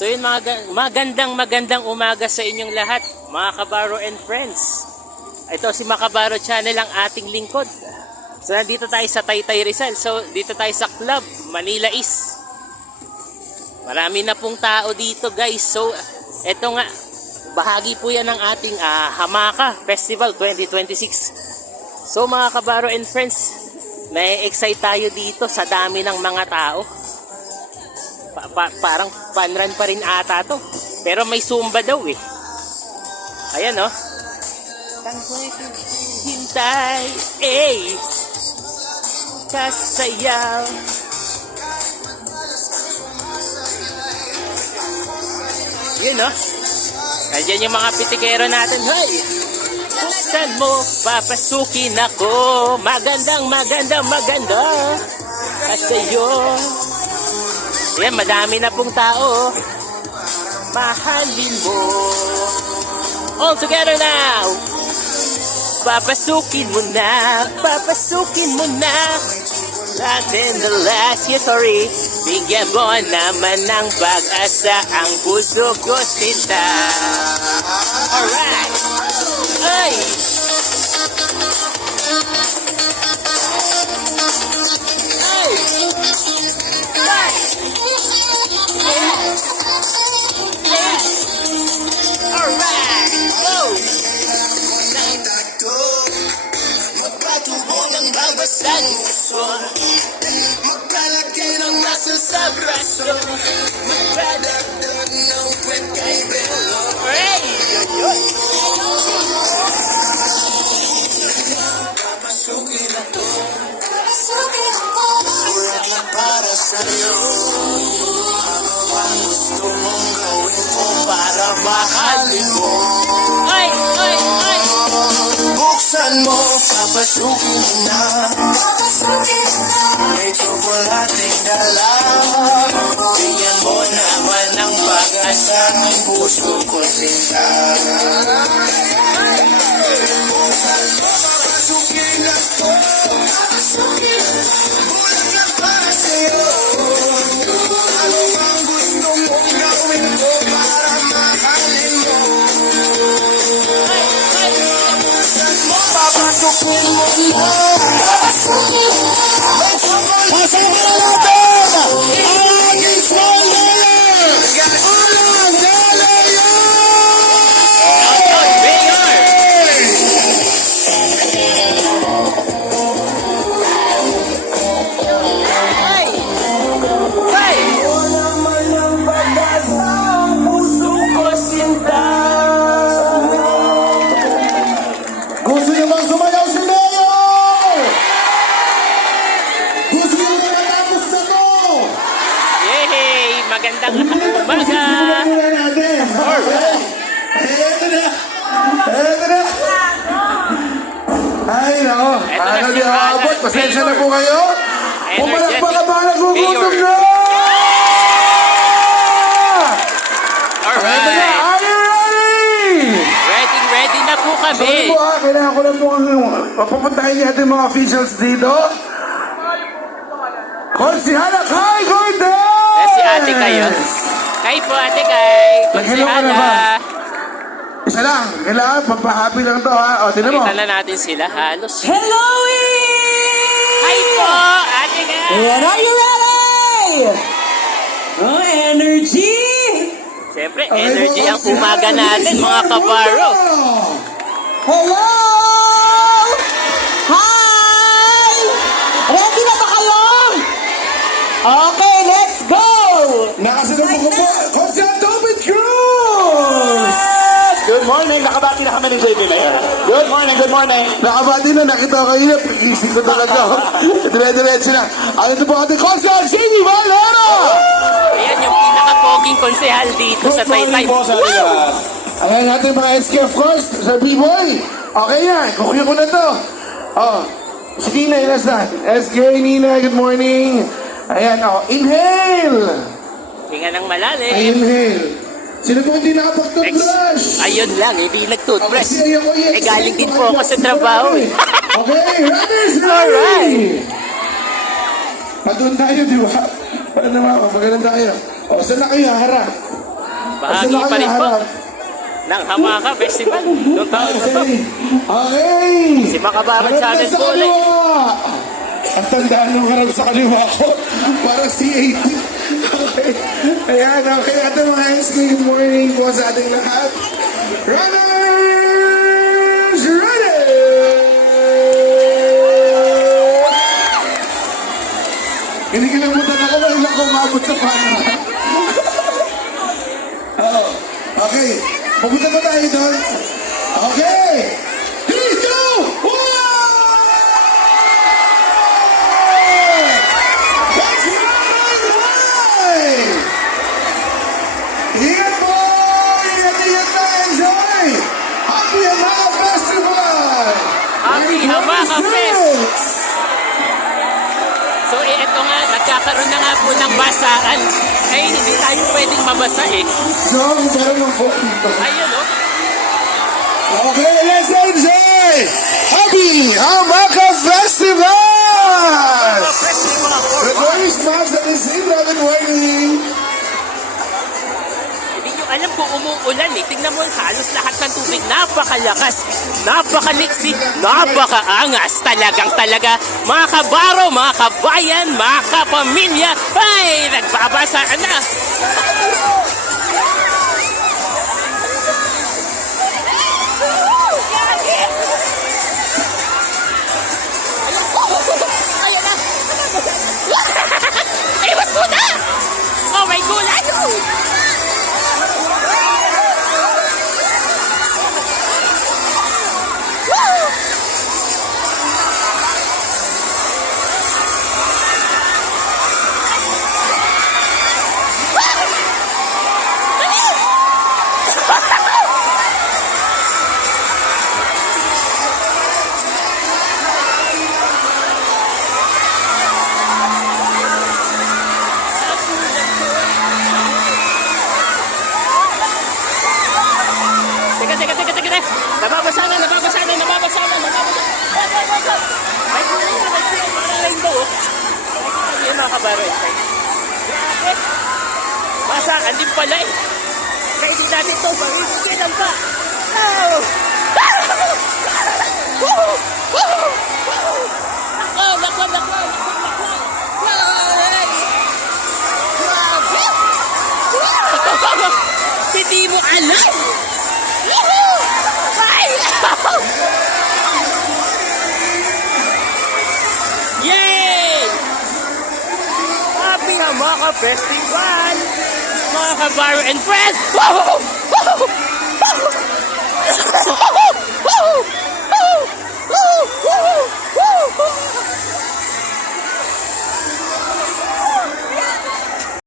So yun, magandang umaga sa inyong lahat, mga Kabaro and friends. Ito si Makabaro Channel ang ating lingkod. So nandito tayo sa Taytay Rizal. So dito tayo sa Club Manila East. Marami na pong tao dito, guys. So ito nga, bahagi po yan ng ating Hamaka Festival 2026. So mga Kabaro and friends, na-excite tayo dito sa dami ng mga tao. Parang panran pa rin ata to. Pero may Zumba daw eh. Ayan oh. Hintay, eh, kasayaw. Yun oh. Nandiyan yung mga pitikero natin. Hoy! Buksan mo, papasukin ako. Maganda kasayo. Ayan, madami na pong tao. Mahalin mo. All together now. Papasukin mo na. Last and the last. Yeah, sorry. Bigyan mo naman ng pag-asa ang puso ko, sita. Alright. Ay! Magpalaki ng nasa sa braso, magpadagdag ng puwet kay Belo. Papasukin ako, ulat na para sa'yo. Ano ang gusto mong gawin ko para mahalin mo? Buksan mo, papasukin mo na. May tsokolating dala. Bigyan mo naman ng pag-asa ang puso ko, sinta. Buksan mo, papasukin ako. Bulat lang para sa'yo. Ano ang gusto mong gawin ko para mahalin mo? Papasukin mo na. Pasama na natin ang aking small layer, Alan Galea! Ayaw naman ng pag-asa ang puso ko, sinta. Gusto niyo bang sumayaw si Mayor? Gusto niyo bang matapos na to? Yay! Magandang umaga! Alright! Eto na! Ay, nako. Eto na Ano si di Alan, aabot? Pasensya na Mayor. po kayo. Pumalakpak ka ba? Nagugutom Mayor. na! Eto na! Alright! Are you ready? Ready na po Sorry kami! po kailangan ko lang po papuntahin niya ating mga officials dito. Konsihala Kai Cortez! Si ate kayo. Kay po, ate Kay. Nag-hello ka na ba? Konsihala. Isa lang, kailangan pampahappy lang to ha. O, tinan mo. Kita na natin sila halos. Hello! Hi po, ate Kay. And are you ready? Oh, energy! Siyempre, energy ang umaga natin, mga kabaro. Hello! Hi! Ready na ba kayo? Okay, let's go! Nakasalubong ko po, Concept Tobit Cruz! Good morning, nakabati na kami ni JB Mayor. Good morning. Nakabati na, nakita ko kanina, isip ko talaga. Dire-diretso na. Ano ito po ating Concept, Cindy Valera! Ayan yung pinaka-poging konsehal dito sa Taytay. Ayan natin mga SK, of course, sa B-Boy. Okay yan, kukunin ko na to. Oh, si Nina, yun na. SK, Nina, good morning. Ayan, oh, inhale. Hinga ng malalim. Inhale. Sino po hindi nakapag-toothbrush? Ayun lang, hindi nag-toothbrush. Kasi ayoko yan. Galing din po ako sa trabaho eh. Okay, runners, Alright. Doon tayo, di ba? Para naman, magandang tayo. O, saan na kayo, harap? Bahagi pa rin po ng Hamaka Festival noong taon na to. Okay. Si Makabaro Channel sa po ulit. kaliwa. Ang tandaan ng harap sa kaliwa ko. Para C80. Okay. Ayan, okay. Ito mga SK, good morning po sa ating lahat. Runners, ready! Hindi kalimutan ako, wala ko umabot sa pana. Oh, okay. Pupunta ba tayo doon? Okay! 3, 2, 1! Let's run! Ingat po! Ingat na! Enjoy! Happy Hamaka Festival! Happy Hamaka Fest! So ito nga, nagkakaroon na nga po ng basaan. Ay hindi tayo pwedeng mabasa eh. No, parang ng phone dito. Ayun oh. Okay, let's enjoy! Happy Hamaka Festival! Good morning, Smash and Isidro. Good morning. Hindi nyo alam kung umuulan eh. Tingnan mo halos lahat ng tubig. Napakalakas, napakaliksi, napakaangas. Talaga. Mga kabaro, mga kabayan, mga kapamilya. Ay, nagbabasaan na. Ayan na. Iwas mo na! Oh my God! Teka. Nababasa na. May kulay rainbow. Yung mga kabaro. Grabe. Basaan din pala eh. Kaya hindi natin ito. Pagkikilan pa. Oh! Lakwa. Grabe. Hindi mo alam. Yay! Happy Hamaka Festival! Mga kabaro and friends!